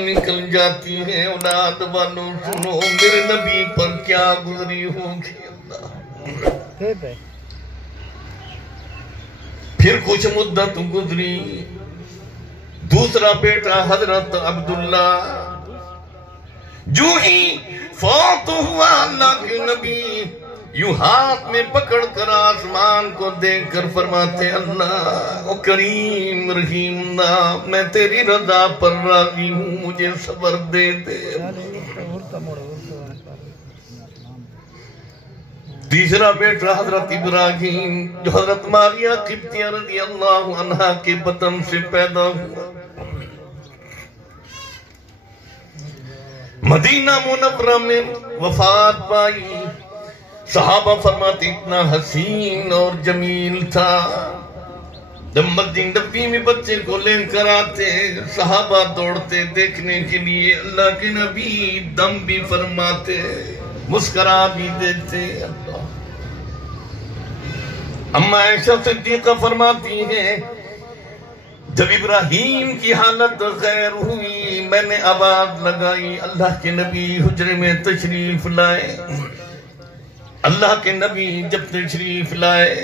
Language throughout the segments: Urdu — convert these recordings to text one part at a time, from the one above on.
نکل جاتی ہیں اولاد والوں سنو میرے نبی پر کیا گزری ہوگی اللہ پھر کچھ مدت گزری دوسرا بیٹا حضرت عبداللہ جو ہی فوت ہوا اللہ کے نبی یوں ہاتھ میں پکڑ کر آسمان کو دیکھ کر فرماتے اللہ او کریم رحیم نا میں تیری رضا پر راضی ہوں مجھے صبر دے دے تیسرا بیٹا حضرت ابراہیم جو حضرت ماریہ قبطیہ رضی اللہ عنہا کے بطن سے پیدا ہوا مدینہ منورہ میں وفات پائی صحابہ فرماتے اتنا حسین اور جمیل تھا جب مسجد نبوی میں بچے کو لے کر آتے صحابہ دوڑتے دیکھنے کے لیے اللہ کے نبی دم بھی فرماتے مسکرا بھی دیتے اللہ اما عائشہ صدیقہ فرماتی ہیں جب ابراہیم کی حالت غیر ہوئی میں نے آواز لگائی اللہ کے نبی حجرے میں تشریف لائے اللہ کے نبی جب تشریف لائے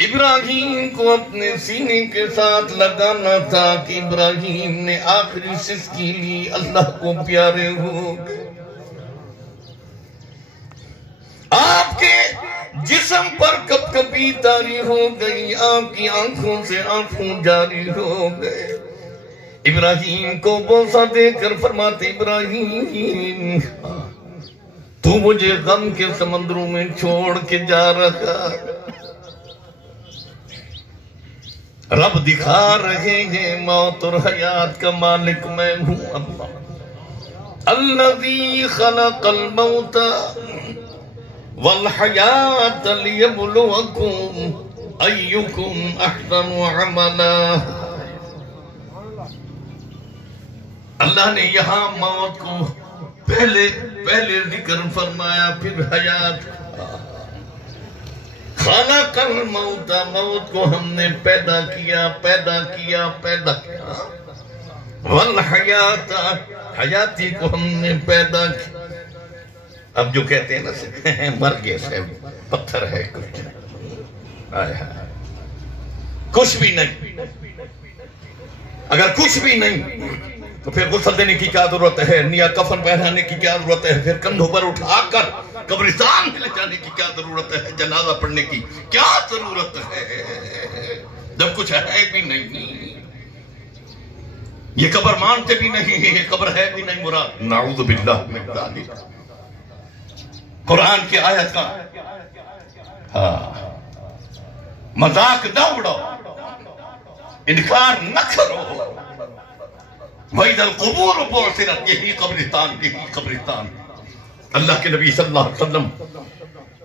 ابراہیم کو اپنے سینے کے ساتھ لگانا تھا کہ ابراہیم نے آخری سسکی لی اللہ کو پیارے ہو گئے آپ کے جسم پر کب کبھی تاری ہو گئی آپ کی آنکھوں سے آنکھوں جاری ہو گئے ابراہیم کو بوسہ دے کر فرماتے ابراہیم تو مجھے غم کے سمندروں میں چھوڑ کے جا رہا رب دکھا رہے ہیں موت اور حیات کا مالک میں ہوں اللہ الذی خلق الموت والحیات لیبلوکم ایکم احسن عملا اللہ نے یہاں موت کو پہلے ذکر فرمایا پھر حیات خلق الموت موت کو ہم نے پیدا کیا والحیات حیاتی کو ہم نے پیدا کیا اب جو کہتے ہیں نا مر گئے سے پتھر ہے کچھ بھی نہیں اگر کچھ بھی نہیں تو پھر غسل دینے کی کیا ضرورت ہے نیا کفن پہنانے کی کیا ضرورت ہے پھر کندھوں پر اٹھا کر قبرستان میں لے جانے کی کیا ضرورت ہے جنازہ پڑھنے کی کیا ضرورت ہے جب کچھ ہے بھی نہیں یہ قبر مانتے بھی نہیں یہ قبر ہے بھی نہیں مراد نعوذ باللہ من ذالک قرآن کی آیت کا مذاق نہ اڑاؤ انکار نہ کرو وَإِذَا الْقُبُورُ بُعْثِرَتْ یہی قبرستان اللہ کے نبی صلی اللہ علیہ وسلم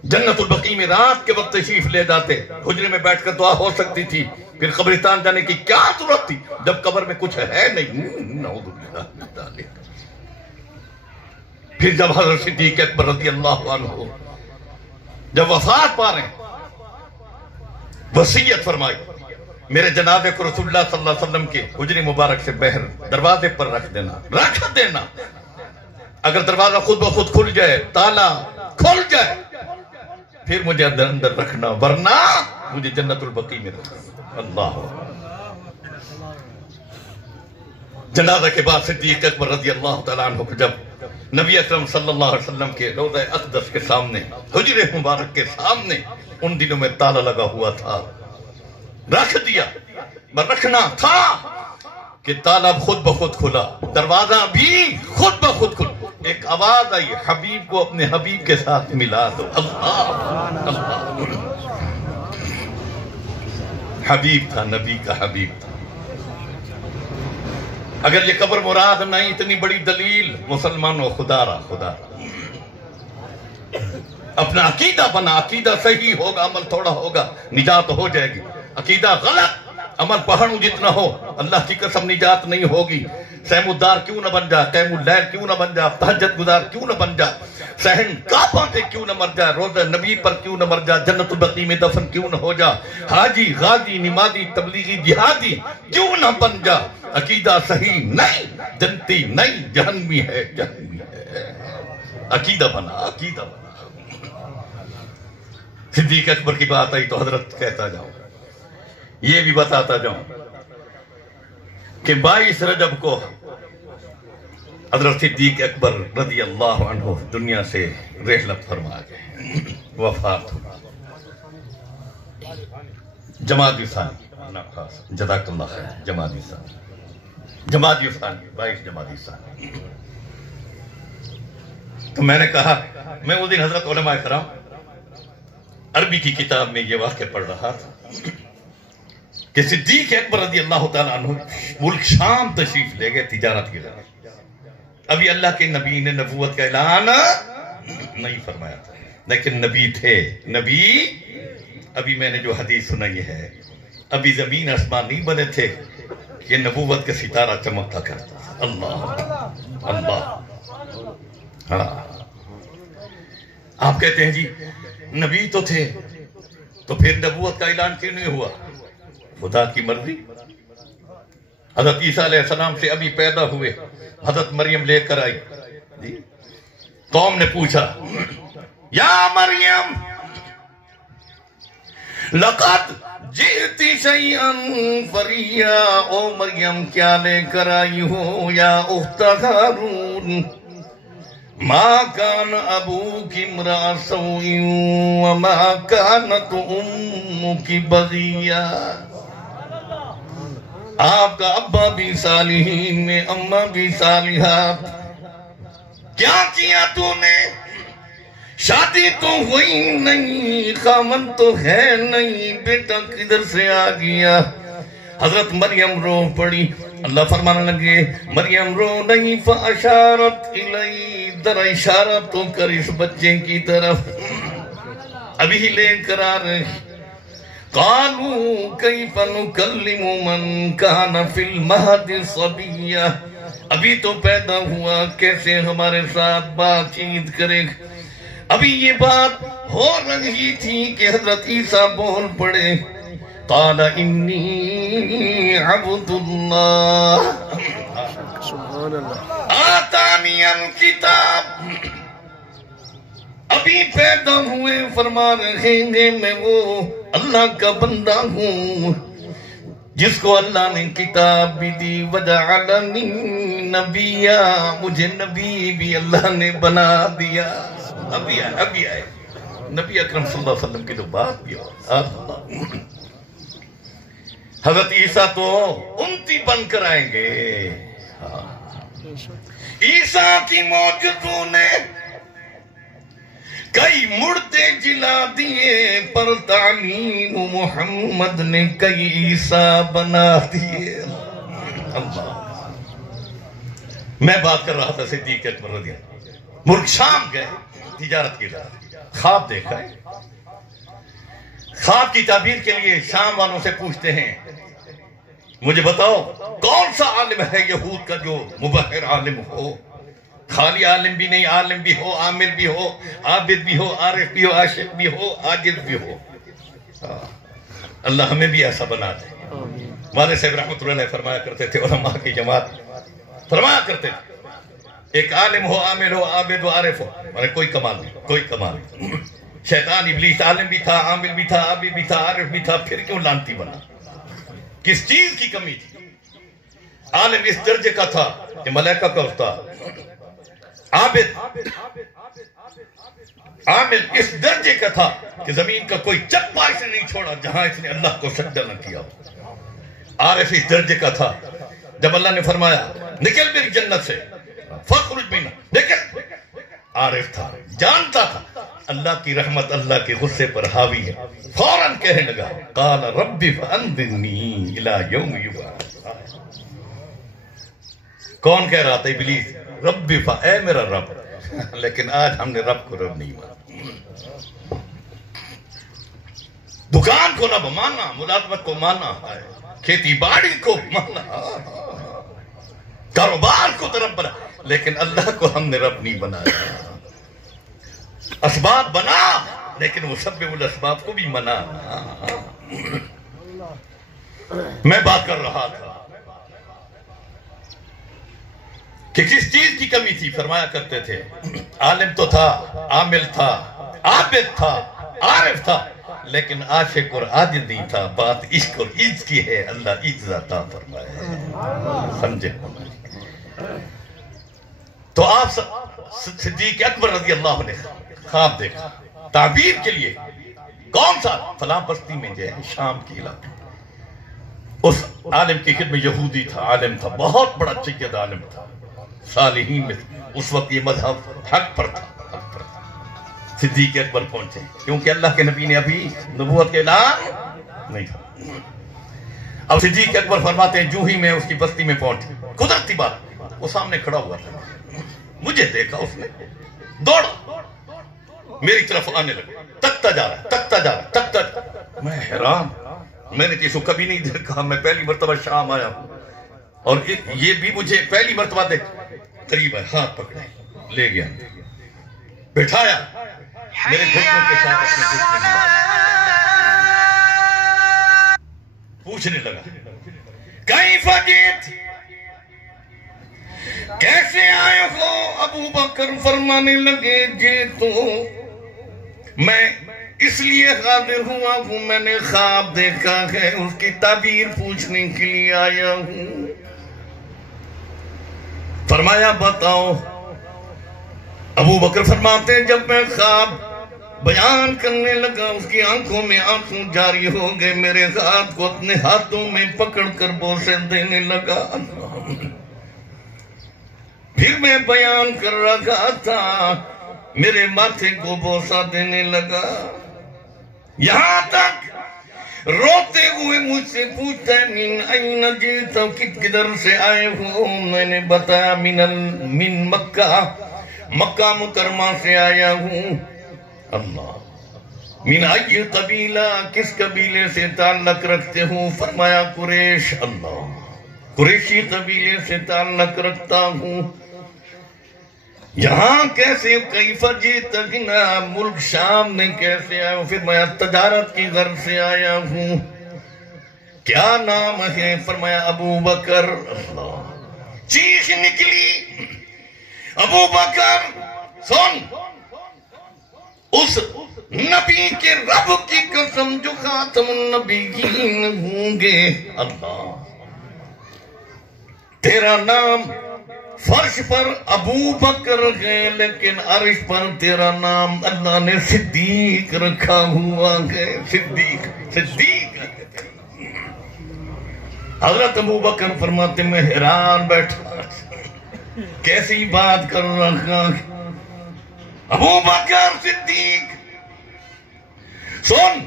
جنت البقیع میں رات کے وقت تشریف لے جاتے حجرے میں بیٹھ کر دعا ہو سکتی تھی پھر قبرستان جانے کی کیا ضرورت تھی جب قبر میں کچھ ہے نہیں نعوذ باللہ من ذالک پھر جب حضرت صدیق اکبر رضی اللہ عنہ جب وفات پا رہے ہیں وصیت فرمائی میرے جنازے کو رسول اللہ صلی اللہ علیہ وسلم کے حجرے مبارک سے باہر دروازے پر رکھ دینا اگر دروازہ خود بخود کھل جائے تالا کھل جائے پھر مجھے اندر رکھنا ورنہ مجھے جنت البقیع میں رکھنا اللہ جنازہ کے بعد صدیق اکبر رضی اللہ تعالیٰ عنہ کو جب نبی اکرم صلی اللہ علیہ وسلم کے روضہ اقدس کے سامنے حجرے مبارک کے سامنے ان دنوں میں تالا لگا ہوا تھا رکھ دیا رکھنا تھا کہ تالا خود بخود کھلا دروازہ بھی خود بخود کھلا ایک آواز آئی حبیب کو اپنے حبیب کے ساتھ ملا دو اللہ حبیب تھا نبی کا حبیب تھا اگر یہ قبر مراد نہیں اتنی بڑی دلیل مسلمانوں خدا را اپنا عقیدہ بنا عقیدہ صحیح ہوگا عمل تھوڑا ہوگا نجات ہو جائے گی عقیدہ غلط عمل پہاڑوں جتنا ہو اللہ کی قسم نجات نہیں ہوگی سیم الدار کیوں نہ بن جا قیم اللیل کیوں نہ بن جا تہجد گزار کیوں نہ بن جا صحن کعبہ پہ کیوں نہ مر جا، روزہ نبی پر کیوں نہ مر جا، جنت البقیع میں دفن کیوں نہ ہو جا، حاجی غازی نمازی تبلیغی جہادی کیوں نہ بن جا، عقیدہ صحیح نہیں جنتی نہیں جہنمی ہے، جہنمی ہے۔ عقیدہ بنا، عقیدہ بنا۔ صدیق اکبر کی بات آئی تو حضرت کہتا جاؤں، یہ بھی بتاتا جاؤں کہ 22 رجب کو حضرت صدیق اکبر رضی اللہ عنہ دنیا سے رحلت فرما گئے، وفات ہوا۔ جمادی ثانی، جزاک اللہ خیر، جمادی ثانی، جمادی ثانی، 22 جمادی ثانی۔ تو میں نے کہا، میں اس دن حضرت علماء کرام عربی کی کتاب میں یہ واقعہ پڑھ رہا تھا کہ صدیق اکبر رضی اللہ تعالیٰ عنہ ملک شام تشریف لے گئے تجارت کے لیے۔ ابھی اللہ کے نبی نے نبوت کا اعلان نہیں فرمایا تھا، لیکن نبی تھے، نبی۔ ابھی میں نے جو حدیث سنائی ہے، ابھی زمین آسمان نہیں بنے تھے کہ نبوت کا ستارہ چمکتا کرتا تھا۔ اللہ اللہ، ہاں۔ آپ کہتے ہیں جی نبی تو تھے تو پھر نبوت کا اعلان کیوں نہیں ہوا؟ خدا کی مرضی۔ حضرت عیسیٰ علیہ السلام سے ابھی پیدا ہوئے، حضرت مریم لے کر آئی، قوم نے پوچھا، یا مریم لقد جئت شیئا فریا، او مریم کیا لے کر آئی ہو؟ یا اخت ہارون ما کان ابوک امرأ سوء وما کانت امک بغیا۔ آپ کا ابا بھی صالحین میں، اماں بھی صالحات، کیا کیا تو نے؟ شادی تو ہوئی نہیں، خامن تو ہے نہیں، بیٹا کدھر سے آ گیا؟ حضرت مریم رو پڑی۔ اللہ فرمانے لگے، مریم رو نہیں، فاشارت الی، در اشارہ تو کر اس بچے کی طرف، ابھی لے کر آ رہے۔ قالوا کیف نکلم من کان فی المہد صبیا، ابھی تو پیدا ہوا، کیسے ہمارے ساتھ بات چیت کرے؟ ابھی یہ بات ہو رہی تھی کہ حضرت عیسیٰ بول پڑے، قال انی عبد اللہ آتانی الکتاب، ابھی پیدا ہوئے فرما رہے ہیں میں وہ اللہ کا بندہ ہوں جس کو اللہ نے کتاب بھی دی، وجعلنی نبیا، مجھے نبی بھی اللہ نے بنا دیا۔ ابھی آئے نبی اکرم صلی اللہ علیہ وسلم کی تو بات بھی ہو۔ حضرت عیسیٰ تو امتی بن کر آئیں گے۔ عیسیٰ کی معجزوں نے کئی مردے جلا دیے، پر تعلیم محمد نے کئی عیسیٰ بنا دیے۔ اللہ، میں بات کر رہا تھا صدیق اکبر رضی اللہ عنہ، ملک شام گئے تجارت کے لیے، خواب دیکھا ہے۔ خواب کی تعبیر کے لیے شام والوں سے پوچھتے ہیں، مجھے بتاؤ کون سا عالم ہے یہود کا جو مبہر عالم ہو؟ خالی عالم بھی نہیں، عالم بھی ہو، عامل بھی ہو، عابد بھی ہو، عارف بھی ہو، عاشق بھی ہو، عاجز بھی ہو۔ اللہ ہمیں بھی ایسا بنا دے۔ والد صاحب رحمۃ اللہ علیہ فرمایا کرتے تھے، علماء کی جماعت فرمایا کرتے تھے، ایک عالم ہو، عامل ہو، عابد ہو، عارف ہو، کوئی کمال نہیں، کوئی کمال نہیں۔ شیطان ابلیس عالم بھی تھا، عامل بھی تھا، عابد بھی تھا، عارف بھی تھا، پھر کیوں لانتی بنا؟ کس چیز کی کمی تھی؟ عالم اس درجے کا تھا کہ ملائکہ کا استاد، عامل اس درجے کا تھا کہ زمین کا کوئی چپا اس نے نہیں چھوڑا جہاں اس نے اللہ کو سجدہ نہ کیا ہو۔ عارف اس درجے کا تھا جب اللہ نے فرمایا نکل میری جنت سے، فخرج منہا، نکل۔ عارف تھا، جانتا تھا اللہ کی رحمت اللہ کے غصے پر حاوی ہے، فوراً کہنے لگا، قال رب فانظرنی الی یوم یبعثون۔ کون کہہ رہا تھا؟ ابلیس۔ رب اے میرا رب، لیکن آج ہم نے رب کو رب نہیں مانا، دکان کو رب مانا، ملازمت کو مانا ہے، کھیتی باڑی کو مانا، کاروبار کو تو رب بنا، لیکن اللہ کو ہم نے رب نہیں بنایا۔ اسباب بنا لیکن مسبب الاسباب کو بھی منا. میں بات کر رہا تھا کہ کس چیز کی کمی تھی. فرمایا کرتے تھے عالم تو تھا، عامل تھا، عابد تھا، عارف تھا، لیکن عاشق اور عاجز نہیں تھا. بات عشق اور عز کی ہے. اللہ عز عطا فرمائے. سمجھے؟ تو آپ صدیق اکبر رضی اللہ عنہ نے خواب دیکھا تعبیر کے لیے. کون سا؟ فلاں بستی میں جو ہے شام کی علاقے. اس عالم کی خدمت یہودی تھا، عالم تھا، بہت بڑا سید عالم تھا، صالحین میں. اس وقت یہ مذہب حق پر تھا، حق پر تھا. صدیق اکبر پہنچے کیونکہ اللہ کے نبی نے ابھی نبوت کے اعلان نہیں تھا. اب صدیق اکبر فرماتے ہیں جو ہی میں اس کی بستی میں پہنچے، قدرتی بات، وہ سامنے کھڑا ہوا تھا. مجھے دیکھا اس نے، دوڑا میری طرف آنے لگا، تکتا جا رہا ہے، تکتا جا رہا ہے، تکتا جا رہا ہے. میں حیران، میں نے کسی کو کبھی نہیں دیکھا. میں پہلی مرتبہ شام آیا ہوں اور یہ بھی مجھے پہلی مرتبہ دیکھ. قریب ہے، ہاتھ پکڑے، لے گیا، بٹھایا، میرے گھٹنوں کے ساتھ اپنے گھٹنے ملا، پوچھنے لگا کیف جئت، کیسے آئے ہو؟ ابو بکر فرمانے لگے جی تو میں اس لیے حاضر ہوا ہوں، میں نے خواب دیکھا ہے، اس کی تعبیر پوچھنے کے لیے آیا ہوں. فرمایا بتاؤ. ابو بکر فرماتے ہیں جب میں خواب بیان کرنے لگا اس کی آنکھوں میں آنسو جاری ہو گئے. میرے ہاتھ کو اپنے ہاتھوں میں پکڑ کر بوسے دینے لگا. پھر میں بیان کر رہا تھا، میرے ماتھے کو بوسا دینے لگا. یہاں تک روتے ہوئے مجھ سے پوچھتا ہے من این جئت، کدھر سے آئے ہو؟ میں نے بتایا من مکہ، مکہ مکرمہ سے آیا ہوں. اللہ. من ای قبیلہ، کس قبیلے سے تعلق رکھتے ہوں؟ فرمایا قریش. اللہ. قریشی قبیلے سے تعلق رکھتا ہوں. یہاں کیسے؟ کیف جئت، ملک شام میں کیسے آیا ہوں؟ پھر میں تجارت کی غرض سے آیا ہوں. کیا نام ہے؟ فرمایا ابو بکر. اللہ. چیخ نکلی ابو بکر سن، اس نبی کے رب کی قسم جو خاتم النبیین ہوں گے. اللہ. تیرا نام فرش پر ابو بکر ہے لیکن عرش پر تیرا نام اللہ نے صدیق رکھا ہوا ہے. صدیق، صدیق. حضرت ابو بکر فرماتے میں حیران بیٹھا، کیسی بات کر رہا. ابو بکر صدیق. سن،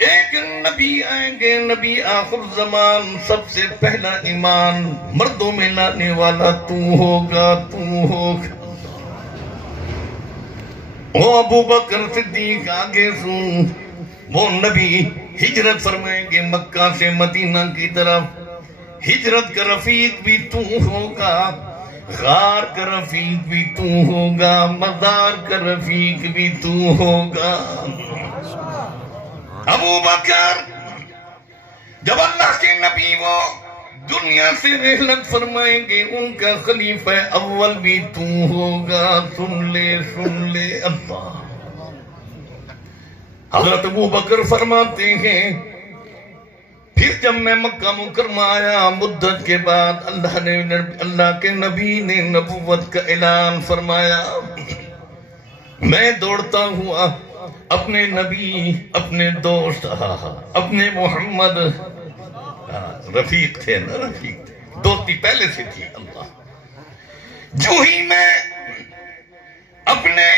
ایک نبی آئیں گے، نبی آخر زمان، سب سے پہلا ایمان مردوں میں لانے والا تو ہوگا، تو ہوگا. وہ ابو بکر صدیق آگے سن، وہ نبی ہجرت فرمائیں گے مکہ سے مدینہ کی طرف. ہجرت کا رفیق بھی تو ہوگا، غار کا رفیق بھی تو ہوگا، مزار کا رفیق بھی تو ہوگا. ابو بکر جب اللہ کے نبی وہ دنیا سے رحلت فرمائیں گے ان کا خلیفہ اول بھی تو ہوگا. سن لے، سن لے. اللہ. حضرت ابو بکر فرماتے ہیں پھر جب میں مکہ مکرمہ آیا مدت کے بعد اللہ کے نبی نے نبوت کا اعلان فرمایا. میں دوڑتا ہوا اپنے نبی، اپنے دوست، اپنے محمد، رفیق تھے نا، رفیق تھے، دوستی پہلے سے تھی. اللہ. جو ہی میں اپنے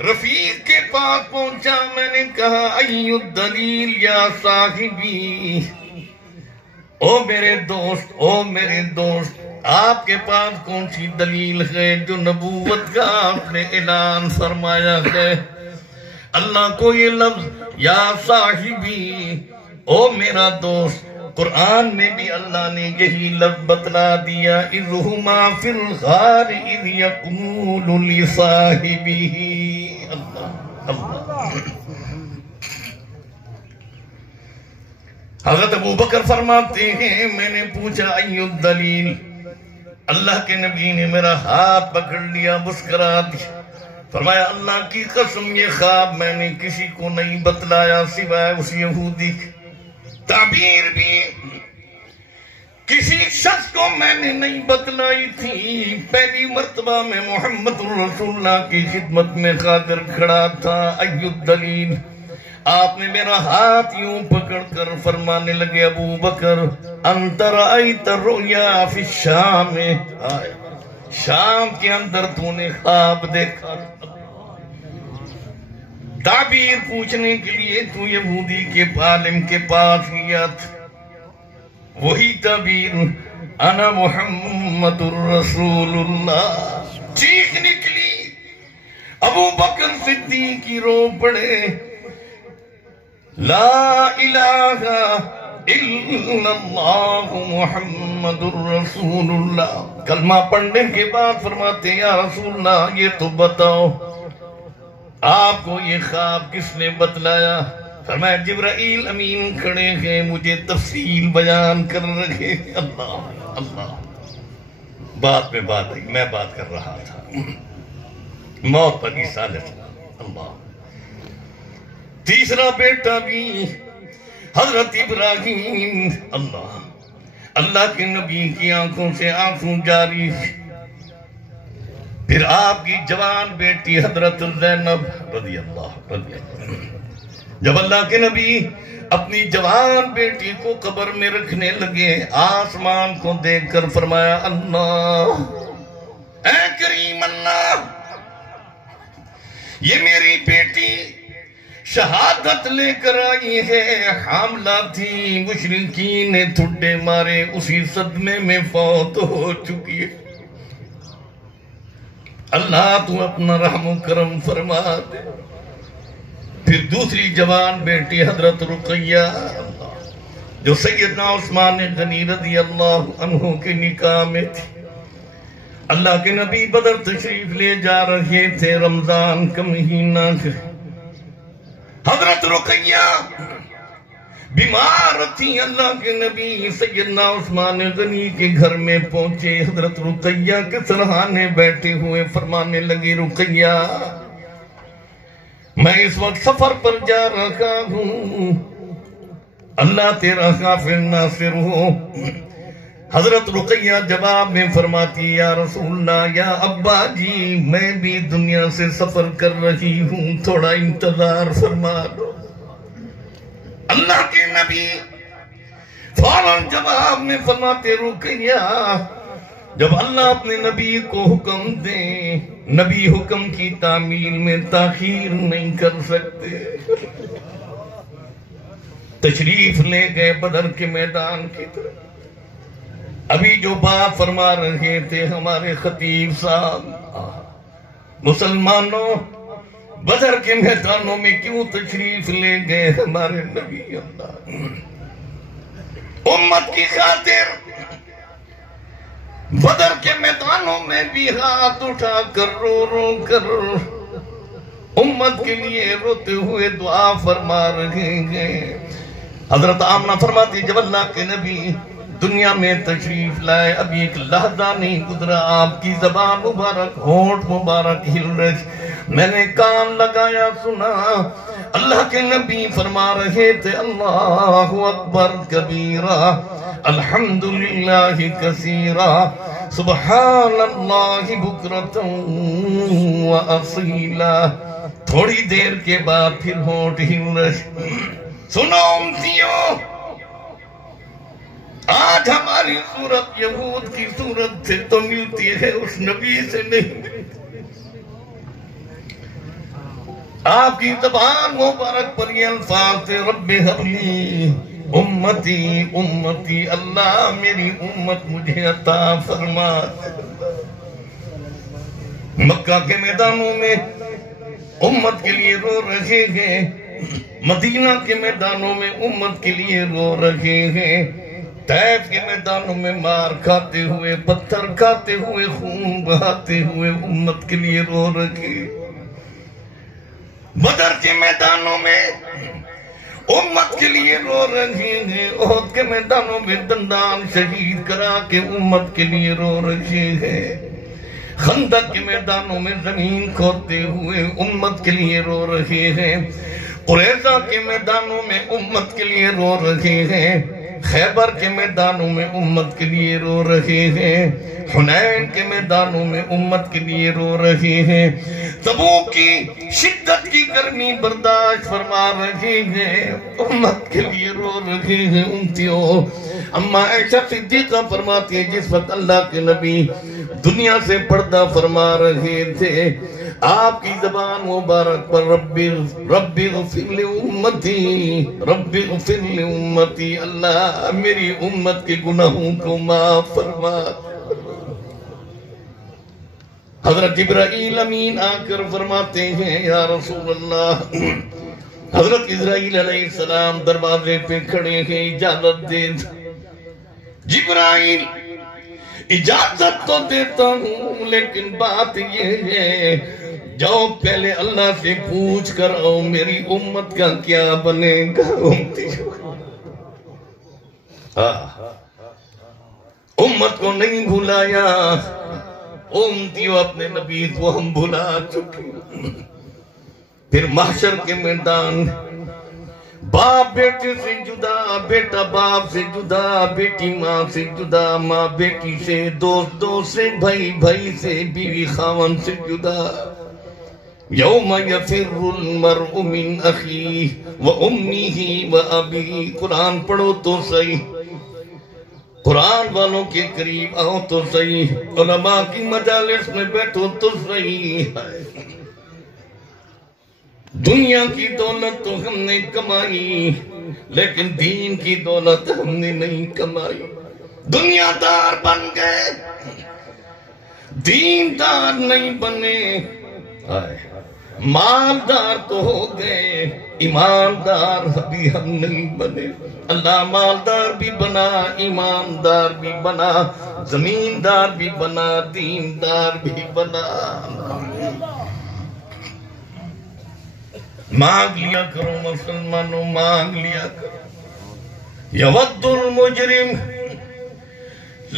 رفیق کے پاس پہنچا میں نے کہا ایو الدلیل یا صاحبی، او میرے دوست، او میرے دوست، آپ کے پاس کون سی دلیل ہے جو نبوت کا آپ نے اعلان فرمایا ہے؟ اللہ کو یہ لفظ یا صاحبی، او میرا دوست، قرآن میں بھی اللہ نے یہی لفظ بتلا دیا. اذ ہما فی الغار اذ یقول لصاحبہ. اللہ. حضرت ابو بکر فرماتے ہیں میں نے پوچھا ای الدلیل، اللہ کے نبی نے میرا ہاتھ پکڑ لیا، مسکرا دیا، فرمایا اللہ کی قسم یہ خواب میں نے کسی کو نہیں بتلایا سوائے اس یہودی کی، تعبیر بھی کسی شخص کو میں نے نہیں بتلائی تھی، پہلی مرتبہ میں محمد رسول اللہ کی خدمت میں خاطر کھڑا تھا۔ ای الدلیل، آپ نے میرا ہاتھ یوں پکڑ کر فرمانے لگے ابو بکر انت رأیت الرؤیا فی الشام، شام کے اندر تو نے خواب دیکھا۔ تعبیر پوچھنے کے لیے تو یہودی کے عالم کے پاس گیا تھا، وہی تعبیر انا محمد الرسول اللہ، چیخ نکلی، ابو بکر صدیق کی رو پڑے، لا الہ الا اللہ محمد الرسول اللہ۔ کلمہ پڑھنے کے بعد فرماتے یا رسول اللہ یہ تو بتاؤ آپ کو یہ خواب کس نے بتلایا؟ فرمایا جبرائیل امین کھڑے ہیں، مجھے تفصیل بیان کر رہے ہیں۔ اللہ اللہ، بات میں بات آئی، میں بات کر رہا تھا، موت بنی صالح۔ اللہ، تیسرا بیٹا بھی حضرت ابراہیم، اللہ اللہ کے نبی کی آنکھوں سے آنسو جاری، پھر آپ کی جوان بیٹی حضرت زینب رضی اللہ جب اللہ کے نبی اپنی جوان بیٹی کو قبر میں رکھنے لگے، آسمان کو دیکھ کر فرمایا اللہ اے کریم اللہ، یہ میری بیٹی شہادت لے کر آئی ہے، حاملہ تھی، مشرکین نے ٹھڈے مارے، اسی صدمے میں فوت ہو چکی ہے، اللہ تو اپنا رحم و کرم فرما دے۔ پھر دوسری جوان بیٹی حضرت رقیہ جو سیدنا عثمان غنی رضی اللہ عنہ کے نکاح میں تھی، اللہ کے نبی بدر تشریف لے جا رہے تھے، رمضان کا مہینہ تھا، حضرت رقیہ بیمار تھی، اللہ کے نبی سیدنا عثمان غنی کے گھر میں پہنچے، حضرت رقیہ کے سرہانے بیٹھے ہوئے فرمانے لگے رقیہ میں اس وقت سفر پر جا رہا ہوں، اللہ تیرا کافر ناصر ہو۔ حضرت رقیہ جواب میں فرماتی یا رسول اللہ، یا ابا جی میں بھی دنیا سے سفر کر رہی ہوں، تھوڑا انتظار فرما دو۔ اللہ کے نبی فوراً جواب میں فرماتے رقیہ جب اللہ اپنے نبی کو حکم دے، نبی حکم کی تعمیل میں تاخیر نہیں کر سکتے۔ تشریف لے گئے بدر کے میدان کی طرف، ابھی جو بات فرما رہے تھے ہمارے خطیب صاحب، مسلمانوں بدر کے میدانوں میں کیوں تشریف لے گئے ہمارے نبی اللہ؟ امت کی خاطر بدر کے میدانوں میں بھی ہاتھ اٹھا کر رو رو کر امت کے لیے روتے ہوئے دعا فرما رہے ہیں۔ حضرت آمنہ فرماتی جب اللہ کے نبی دنیا میں تشریف لائے، ابھی ایک لحظہ نہیں گزرا، آپ کی زبان مبارک، ہونٹ مبارک ہل رہے، میں نے کان لگایا سنا، اللہ کے نبی فرما رہے تھے اللہ اکبر کبیرہ، الحمدللہ کثیرہ، سبحان اللہ بکرۃ و اصیلا۔ تھوڑی دیر کے بعد پھر ہونٹ ہل رہے۔ سنو امتیوں، آج ہماری صورت یہود کی صورت سے تو ملتی ہے، اس نبی سے نہیں۔ آپ کی زبان مبارک پر یہ الفاظ تھے رب حبلی امتی امتی، اللہ میری امت مجھے عطا فرما۔ مکہ کے میدانوں میں امت کے لیے رو رہے ہیں، مدینہ کے میدانوں میں امت کے لیے رو رہے ہیں، طیف کے میدانوں میں مار کھاتے ہوئے، پتھر کھاتے ہوئے، خون بہاتے ہوئے امت کے لیے رو رہے۔ بدر کے میدانوں میں امت کے لیے رو رہے ہیں، احد کے میدانوں میں دندان شہید کرا کے امت کے لیے رو رہے ہیں، خندق کے میدانوں میں زمین کھودتے ہوئے امت کے لیے رو رہے ہیں، قریظہ کے میدانوں میں امت کے لیے رو رہے ہیں، خیبر کے میدانوں میں امت کے لیے رو رہے ہیں، حنین کے میدانوں میں امت کے لیے رو رہے ہیں، تبوک کی شدت کی گرمی برداشت فرما رہے ہیں، امت کے لیے رو رہے ہیں امتیوں۔ اما عائشہ صدیقہ فرماتی ہے جس وقت اللہ کے نبی دنیا سے پردہ فرما رہے تھے، آپ کی زبان مبارک پر رب اغفر لامتی، رب اغفر لامتی، اللہ میری امت کے گناہوں کو معاف فرما۔ حضرت جبرائیل امین آ کر فرماتے ہیں یا رسول اللہ، حضرت اسرائیل علیہ السلام دروازے پہ کھڑے ہیں، اجازت دے۔ جبرائیل اجازت تو دیتا ہوں لیکن بات یہ ہے جاؤ پہلے اللہ سے پوچھ کر آؤ میری امت کا کیا بنے گا۔ امت کو نہیں بھلایا، امتیوں اپنے نبی کو ہم بھلا چکے۔ پھر محشر کے میدان، باپ بیٹے سے جدا، بیٹا باپ سے جدا، بیٹی ماں سے جدا، ماں بیٹی سے، دوست دوست سے، بھائی بھائی سے، بیوی خاون سے جدا۔ یوم یفر المرء من اخیہ وامہ وابیہ۔ قرآن پڑھو تو صحیح، قرآن والوں کے قریب آؤ تو صحیح، علماء کی مجالس میں بیٹھو تو صحیح ہے۔ دنیا کی دولت تو ہم نے کمائی لیکن دین کی دولت ہم نے نہیں کمائی۔ دنیا دار بن گئے، دین دار نہیں بنے، مالدار تو ہو گئے، ایماندار ابھی ہم نہیں بنے۔ اللہ مالدار بھی بنا، ایماندار بھی بنا، زمیندار بھی بنا، دیندار بھی بنا۔ مانگ لیا کرو مسلمانوں، مانگ لیا کرو۔ یود المجرم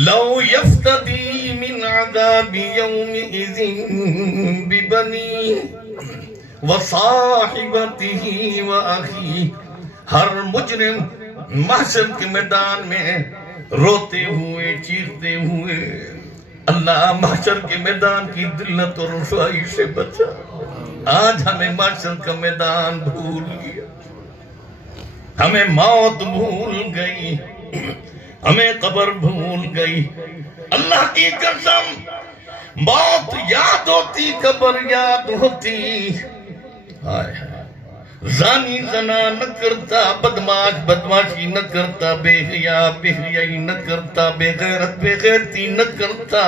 لو یفتدی من عذاب یومئذ ببنیہ وصاحبتہ وأخیہ۔ ہر مجرم محشر کے میدان میں روتے ہوئے، چیختے ہوئے، اللہ محشر کے میدان کی ذلت اور رسوائی سے بچا۔ آج ہمیں محشر کا میدان بھول گیا، ہمیں موت بھول گئی، ہمیں قبر بھول گئی۔ اللہ کی قسم موت یاد ہوتی، قبر یاد ہوتی۔ زانی زنا نہ کرتا، بدماش بدماشی نہ کرتا، بے حیا بے حیائی نہ کرتا، بے غیرت بے غیرتی نہ کرتا،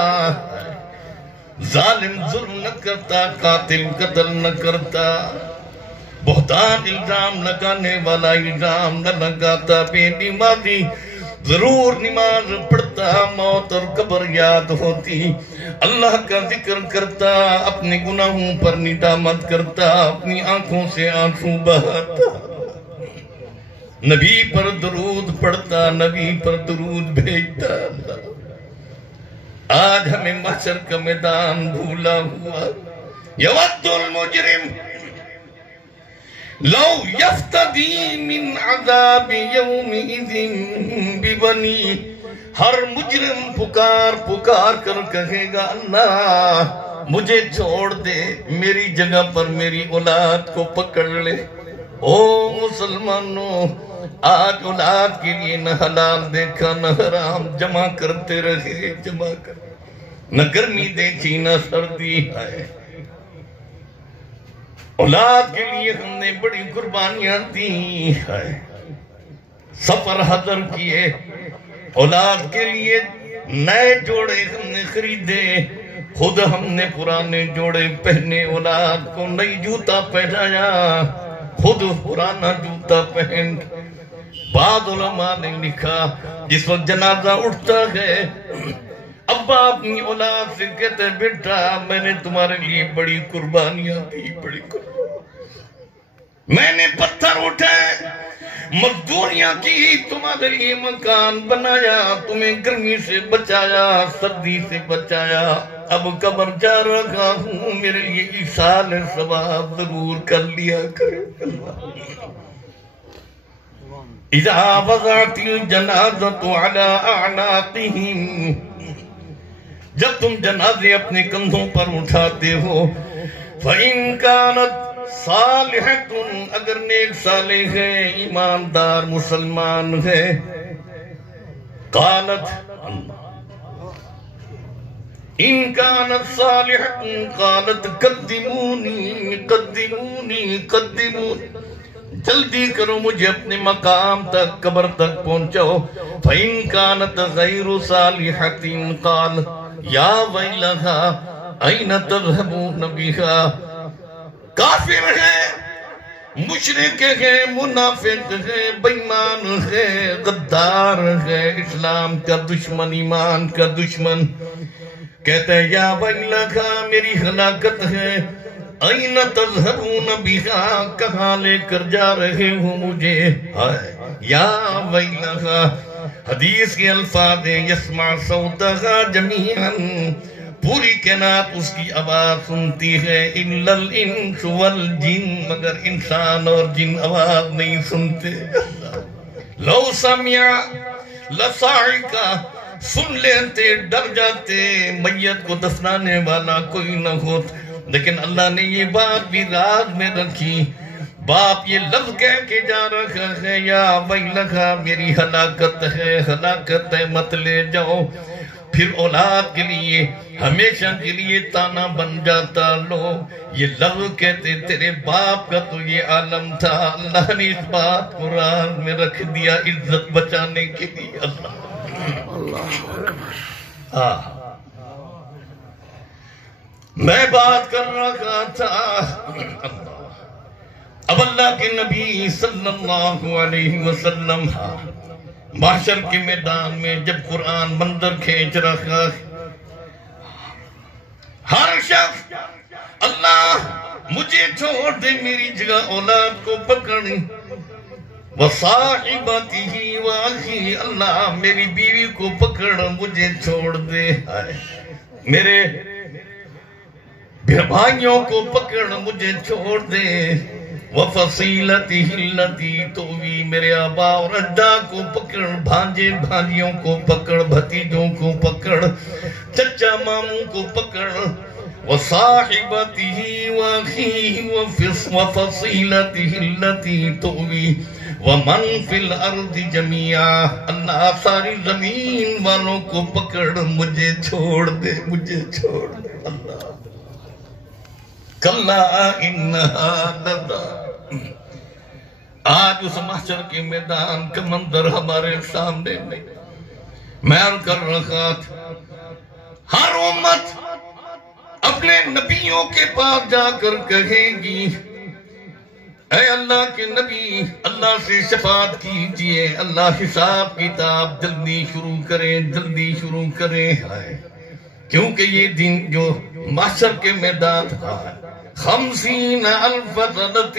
ظالم ظلم نہ کرتا، قاتل قتل نہ کرتا، بہتان الزام لگانے والا الزام نہ لگاتا، بے نمازی ضرور نماز پڑھتا، موت اور قبر یاد ہوتی، اللہ کا ذکر کرتا، اپنے گناہوں پر ندامت کرتا، اپنی آنکھوں سے آنسو بہاتا، نبی پر درود پڑھتا، نبی پر درود بھیجتا۔ آج ہمیں محشر کا میدان بھولا ہوا۔ یود المجرم لو یفتدی من عذاب یومئذ ببنیہ۔ ہر مجرم پکار پکار کر کہے گا اللہ مجھے چھوڑ دے، میری جگہ پر میری اولاد کو پکڑ لے۔ او مسلمانوں، آج اولاد کے لیے نہ حلال دیکھا نہ حرام، جمع کرتے رہے، جمع کر، نہ گرمی دیکھی نہ سردی ہے۔ اولاد کے لیے ہم نے بڑی قربانیاں دی ہے، سفر حضر کیے، اولاد کے لیے نئے جوڑے ہم نے خریدے، خود ہم نے پرانے جوڑے پہنے، اولاد کو نئی جوتا پہنایا، خود پرانا جوتا پہن۔ بعض علماء نے لکھا جس وقت جنازہ اٹھتا ہے ابا اپنی اولاد سے کہتے بیٹا میں نے تمہارے لیے بڑی قربانیاں دی، بڑی قربانیاں۔ میں نے پتھر اٹھائے، مزدوریاں کی، تمہارے لیے مکان بنایا، تمہیں گرمی سے بچایا، سردی سے بچایا، اب قبر جا رہا ہوں، میرے لیے ایصال ثواب ضرور کر لیا کرے۔ اذا وضعت الجنازۃ علی اعناقہم، جب تم جنازے اپنے کندھوں پر اٹھاتے ہو، فإن كانت صالحۃ، اگر نیک صالح ہے، ایماندار مسلمان ہے، قالت ان كانت صالحۃ قالت قدمونی قدمونی قدمونی، جلدی کرو مجھے اپنے مقام تک، قبر تک پہنچاؤ۔ فإن كانت غیر صالحۃ قال یا ویلھا این تذهبون بها، کافر ہے، مشرک ہے، منافق ہے، بےمان ہے، غدار ہے، اسلام کا دشمن، ایمان کا دشمن، کہتا ہے یا ویلھا، میری ہلاکت ہے، این تذهبون بها، کہاں لے کر جا رہے ہو مجھے، یا ویلھا، حدیث کے الفاظ ہیں، یسمع صوتها جمیعا، پوری کائنات اس کی آواز سنتی ہے، الا الانس والجن، مگر انسان اور جن آواز نہیں سنتے۔ لو سمع لصاعقہ، سن لیتے ڈر جاتے، میت کو دفنانے والا کوئی نہ ہوتا، لیکن اللہ نے یہ بات بھی راز میں رکھی۔ باپ یہ لفظ کہہ کے جا رہا ہے، یا ویلھا، میری ہلاکت ہے، ہلاکت ہے، مت لے جاؤ۔ پھر اولاد کے لیے ہمیشہ کے لیے تانا بن جاتا، لو یہ لفظ کہتے تیرے باپ کا تو یہ عالم تھا، اللہ نے اس بات کو راز میں رکھ دیا عزت بچانے کے لیے۔ میں بات کر رہا تھا، اب اللہ کے نبی صلی اللہ علیہ وسلم محشر کے میدان میں جب قرآن منظر کھینچ رہا، ہر شخص اللہ مجھے چھوڑ دے، میری جگہ اولاد کو پکڑ، وصاحبتہ واخی، اللہ میری بیوی کو پکڑ، مجھے چھوڑ دے، میرے بھائیوں کو پکڑ، مجھے چھوڑ دے، وَفَصِيلَتِهِ الَّتِي تُؤْوِي، میرے آبا اور اجداد کو پکڑ، بھانجے بھانجیوں کو پکڑ، بھتیجوں کو پکڑ، چچا ماموں کو پکڑ، وَصَاحِبَتِهِ وَأَخِيهِ وَفَصِيلَتِهِ الَّتِي تُؤْوِي وَمَنْ فِي الْأَرْضِ جَمِيعًا، اللہ ساری زمین والوں کو پکڑ، مجھے چھوڑ دے، مجھے چھوڑ دے، اللہ کلا انہا لظی۔ آج اس محشر کے میدان کا منظر ہمارے سامنے نہیں، میں کر رہا تھا، ہر امت اپنے نبیوں کے پاس جا کر کہے گی، اے اللہ کے نبی، اللہ سے شفاعت کیجئے، اللہ حساب کتاب جلدی شروع کریں، جلدی شروع کریں، کیونکہ یہ دن جو محشر کے میدان 50,000 سنۃ،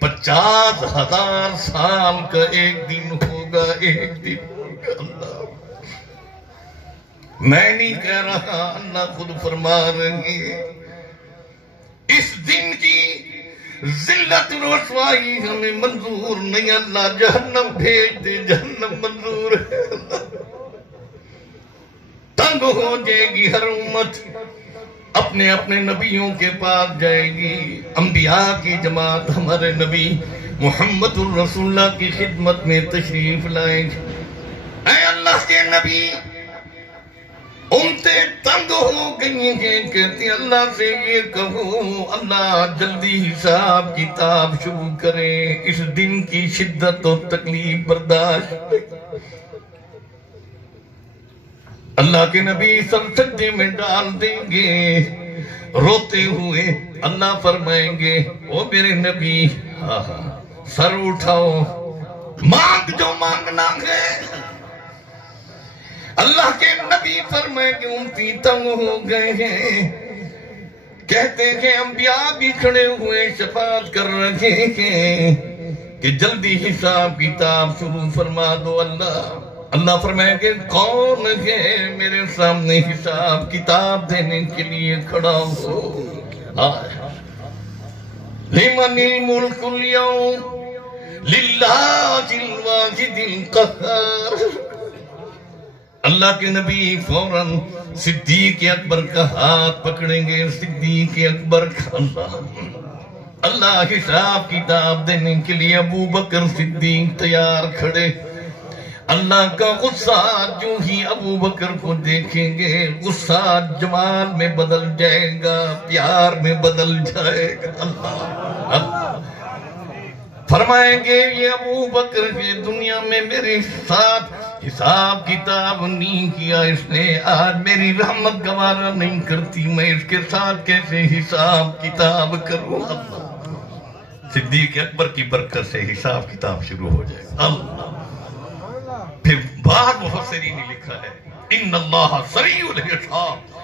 50,000 سال کا ایک دن ہوگا، ایک دن ہوگا۔ اللہ میں نہیں کہہ رہا، اللہ خود فرما رہے ہیں، اس دن کی ذلت رسوائی ہمیں منظور نہیں، اللہ جہنم بھیج دے، جہنم منظور ہے، تنگ ہو جائے گی ہر امت، اپنے اپنے نبیوں کے پاس جائے گی، انبیاء کی جماعت ہمارے نبی محمد الرسول اللہ کی خدمت میں تشریف لائیں گے، اے اللہ کے نبی، امتیں تنگ ہو گئی ہیں، کہتے اللہ سے یہ کہو، اللہ جلدی حساب کتاب شروع کریں، اس دن کی شدت و تکلیف برداشت۔ اللہ کے نبی سر سجدے میں ڈال دیں گے روتے ہوئے، اللہ فرمائیں گے او میرے نبی سر اٹھاؤ، مانگ جو مانگنا ہے۔ اللہ کے نبی فرمائیں گے امتی تنگ ہو گئے ہیں، کہتے ہیں انبیاء بھی کھڑے ہوئے شفاعت کر رہے ہیں کہ جلدی حساب کتاب شروع فرما دو اللہ۔ اللہ فرمائے کہ کون ہے میرے سامنے حساب کتاب دینے کے لیے کھڑا ہو؟ لمن الملک اليوم للہ الواحد القہار۔ اللہ کے نبی فوراً صدیق اکبر کا ہاتھ پکڑیں گے۔ صدیق اکبر کا اللہ حساب کتاب دینے کے لیے ابو بکر صدیق تیار کھڑے۔ اللہ کا غصہ جو ہی ابو بکر کو دیکھیں گے، غصہ جمال میں بدل جائے گا، پیار میں بدل جائے گا۔ اللہ فرمائیں گے یہ ابو بکر کے دنیا میں میرے ساتھ حساب کتاب نہیں کیا اس نے، آج میری رحمت گوارا نہیں کرتی، میں اس کے ساتھ کیسے حساب کتاب کروں؟ اللہ صدیق اکبر کی برکت سے حساب کتاب شروع ہو جائے گا۔ اللہ پھر بعد مفسرین نے لکھا ہے ان اللہ سریع الحساب،